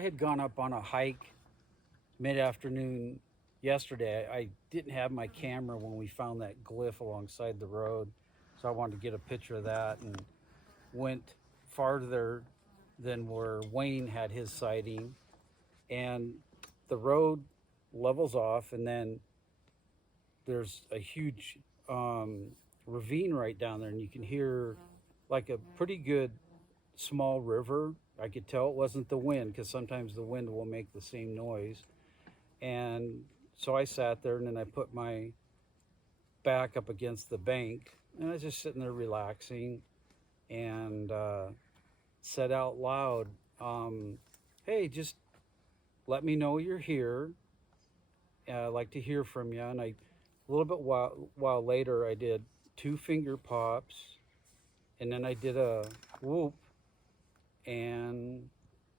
had gone up on a hike mid-afternoon yesterday. I didn't have my camera when we found that glyph alongside the road, so I wanted to get a picture of that, and went farther than where Wayne had his sighting. And the road levels off, and then there's a huge ravine right down there, and you can hear like a pretty good small river. I could tell it wasn't the wind, because sometimes the wind will make the same noise. And so I sat there, and then I put my back up against the bank, and I was just sitting there relaxing, and said out loud, hey, just let me know you're here. I'd like to hear from you. And a little bit while later, I did 2 finger pops, and then I did a whoop. And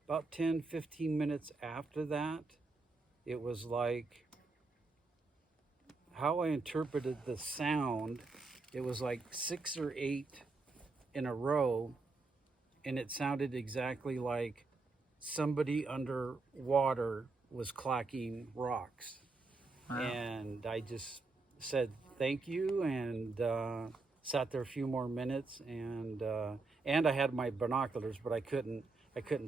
about 10-15 minutes after that, it was like, how I interpreted the sound, it was like 6 or 8 in a row, and it sounded exactly like somebody underwater was clacking rocks. Wow. And I just said thank you, and sat there a few more minutes, and I had my binoculars, but I couldn't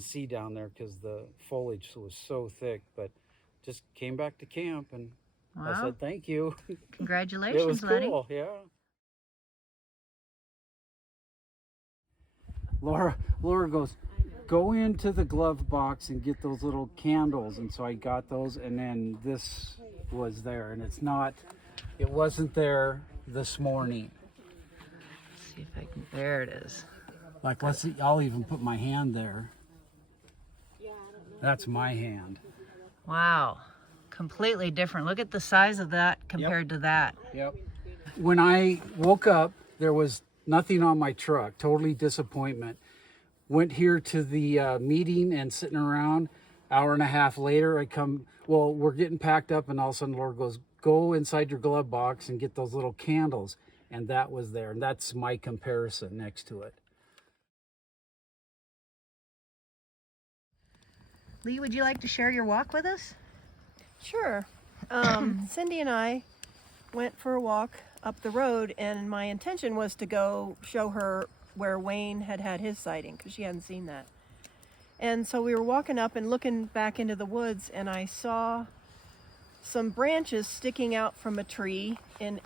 see down there because the foliage was so thick. But just came back to camp, and wow. I said thank you. Congratulations, it was Lenny. Cool, yeah. Laura goes, go into the glove box and get those little candles. And so I got those, and then this was there, and it wasn't there this morning. Let's see if I can, there it is. Like, let's see, I'll even put my hand there. That's my hand. Wow, completely different. Look at the size of that compared to that. Yep. When I woke up, there was nothing on my truck, totally disappointment. Went here to the meeting and sitting around. Hour and a half later, we're getting packed up, and all of a sudden Laura goes, go inside your glove box and get those little candles. And that was there, and that's my comparison next to it. Lee, would you like to share your walk with us? Sure. Cindy and I went for a walk up the road, and my intention was to go show her where Wayne had his sighting, because she hadn't seen that. And so we were walking up and looking back into the woods, and I saw some branches sticking out from a tree in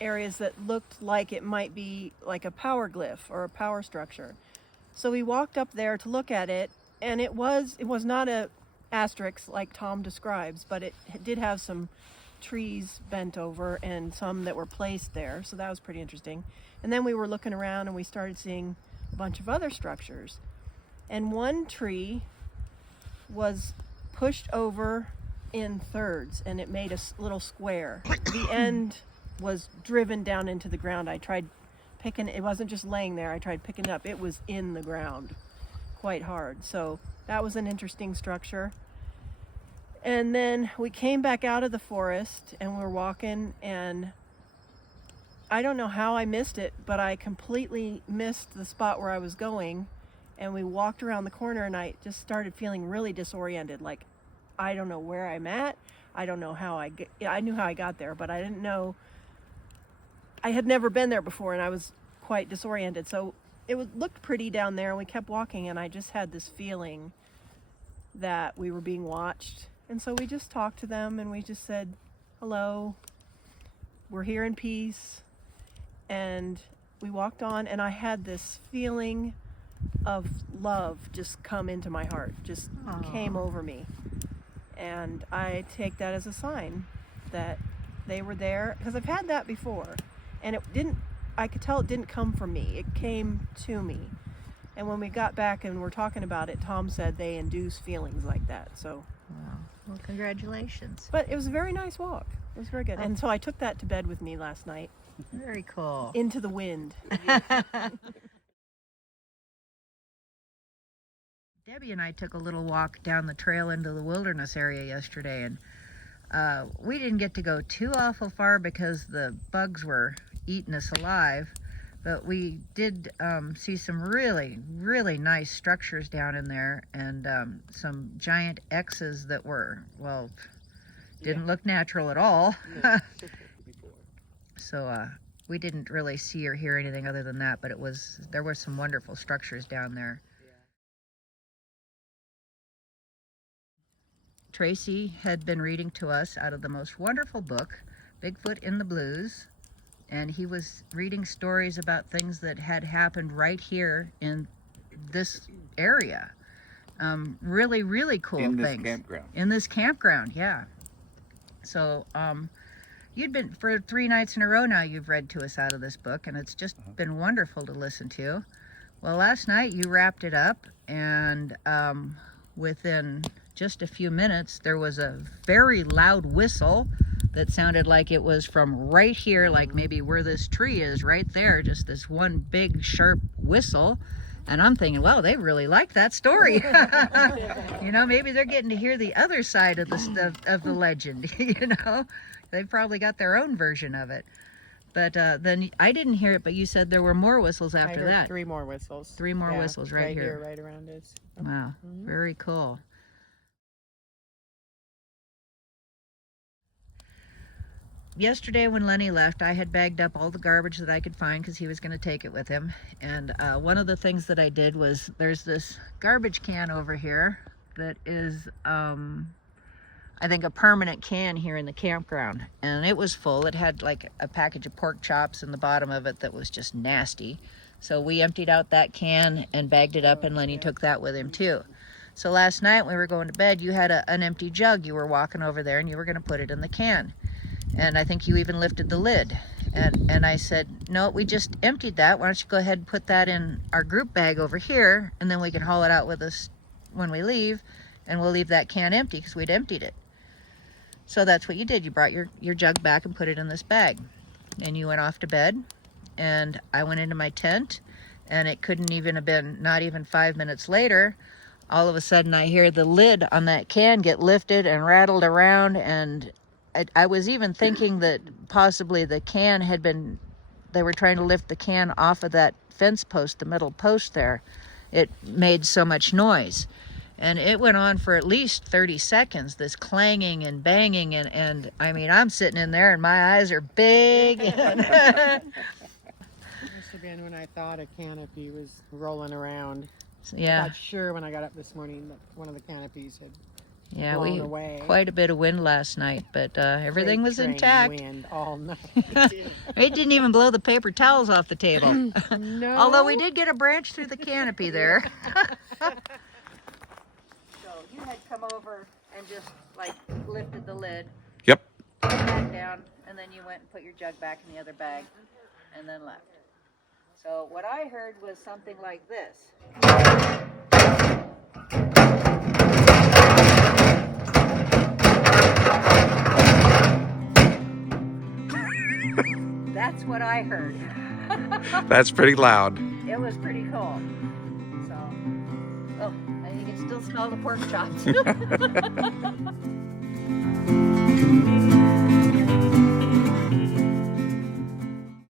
areas that looked like it might be like a power glyph or a power structure. So we walked up there to look at it, and it was not a asterisk like Tom describes, but it did have some trees bent over and some that were placed there, so that was pretty interesting. And then we were looking around, and we started seeing a bunch of other structures, and one tree was pushed over in thirds, and it made a little square. The end was driven down into the ground. I tried picking it. It wasn't just laying there. I tried picking it up. It was in the ground quite hard. So that was an interesting structure. And then we came back out of the forest, and we're walking, and I don't know how I missed it, but I completely missed the spot where I was going. And we walked around the corner, and I just started feeling really disoriented. Like, I don't know where I'm at. I don't know how I knew how I got there, but I didn't know. I had never been there before, and I was quite disoriented. So it looked pretty down there, and we kept walking, and I just had this feeling that we were being watched. And so we just talked to them, and we just said, hello, we're here in peace. And we walked on, and I had this feeling of love just come into my heart, just came over me. And I take that as a sign that they were there, because I've had that before, and I could tell it didn't come from me, it came to me. And when we got back and we're talking about it, Tom said they induce feelings like that. So wow. Well, congratulations. But it was a very nice walk. It was very good. And so I took that to bed with me last night. Very cool. Into the wind. Debbie and I took a little walk down the trail into the wilderness area yesterday, and we didn't get to go too awful far because the bugs were eating us alive, But we did see some really, really nice structures down in there, and some giant X's that were, well, didn't look natural at all. So we didn't really see or hear anything other than that, but there were some wonderful structures down there. Tracy had been reading to us out of the most wonderful book, Bigfoot in the Blues, and he was reading stories about things that had happened right here in this area. Really, really cool things. In this campground. In this campground, yeah. So you'd been, for 3 nights in a row now, you've read to us out of this book, and it's just been wonderful to listen to. Well, last night you wrapped it up, and within just a few minutes, there was a very loud whistle that sounded like it was from right here, like maybe where this tree is, right there, just this one big sharp whistle. And I'm thinking, well, they really like that story. You know, maybe they're getting to hear the other side of the legend. You know, they've probably got their own version of it. But then I didn't hear it, but you said there were more whistles after I heard that. 3 more whistles. 3 more whistles right here. Right around us. Wow, very cool. Yesterday when Lenny left, I had bagged up all the garbage that I could find because he was going to take it with him. And one of the things that I did was, there's this garbage can over here that is, I think, a permanent can here in the campground. And it was full. It had like a package of pork chops in the bottom of it that was just nasty. So we emptied out that can and bagged it up, and Lenny took that with him too. So last night when we were going to bed, you had an empty jug. You were walking over there and you were going to put it in the can. And I think you even lifted the lid. And I said, no, we just emptied that. Why don't you go ahead and put that in our group bag over here, and then we can haul it out with us when we leave, and we'll leave that can empty because we'd emptied it. So that's what you did. You brought your jug back and put it in this bag. And you went off to bed, and I went into my tent, and it couldn't even have been, not even 5 minutes later, all of a sudden I hear the lid on that can get lifted and rattled around, and I was even thinking that possibly the can had been, they were trying to lift the can off of that fence post, the middle post there. It made so much noise. And it went on for at least 30 seconds, this clanging and banging. And I mean, I'm sitting in there and my eyes are big. Must have been when I thought a canopy was rolling around. Yeah. I thought sure when I got up this morning that one of the canopies had Yeah, blown we away. quite a bit of wind last night, but everything Freight was train intact. Wind all night. It didn't even blow the paper towels off the table. No. Although we did get a branch through the canopy there. So you had come over and just like lifted the lid, Yep. put it back down, and then you went and put your jug back in the other bag and then left. So what I heard was something like this. That's what I heard. That's pretty loud. It was pretty cool. So, oh, and you can still smell the pork chops.